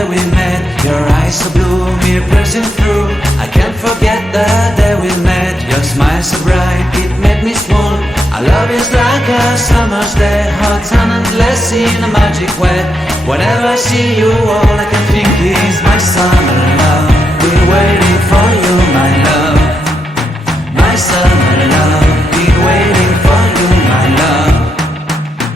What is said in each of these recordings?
day we met. Your eyes so blue, me piercing through. I can't forget the day we met. Your smile so bright, it made me swoon. Our love is like a summer's day, hot and endless in a magic way. Whenever I see you, all I can think is my summer love. Been waiting for you, my love. My summer love. Been waiting for you, my love.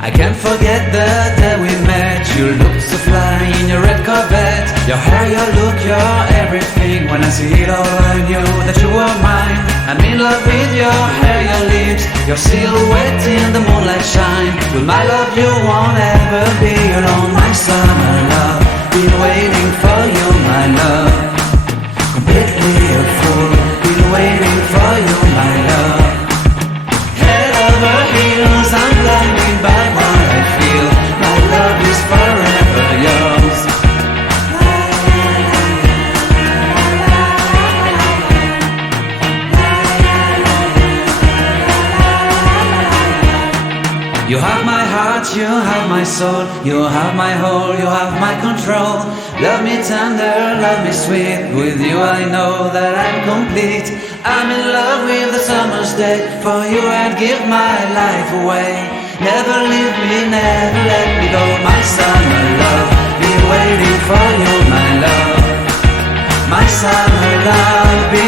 I can't forget the day we met. You looked so fly in your red Corvette. Your hair, your look, your everything. When I see it all, I knew that you were mine. I'm in love with your hair, your lips, your silhouette in the moonlight shine. With my love you won't ever be alone. My summer love, been waiting for you, my love. Completely a fool, been waiting for you, my love. Head over heels, I'm blinded by what I feel. My love is forever yours. You have my heart, you have my soul. You have my whole, you have my control. Love me tender, love me sweet. With you I know that I'm complete. I'm in love with the summer's day. For you I'd give my life away. Never leave me, never let me go. My summer love, be waiting for you, my love. My summer love, be